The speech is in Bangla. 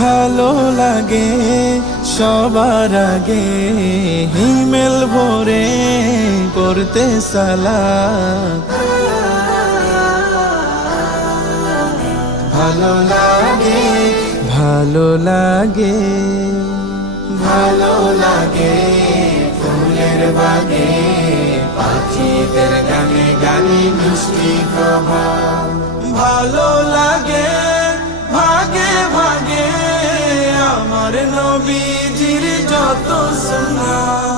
ভালো লাগে সবার আগে হিমেল ভরে করতে সালাম। ভালো লাগে ভালো লাগে ভালো লাগে ফুলের বাগে পাখিদের গানে গানে মিষ্টি প্রভাব। ভালো লাগে ভাগে ভাগে আমার নবীজির যত সুন্নাত।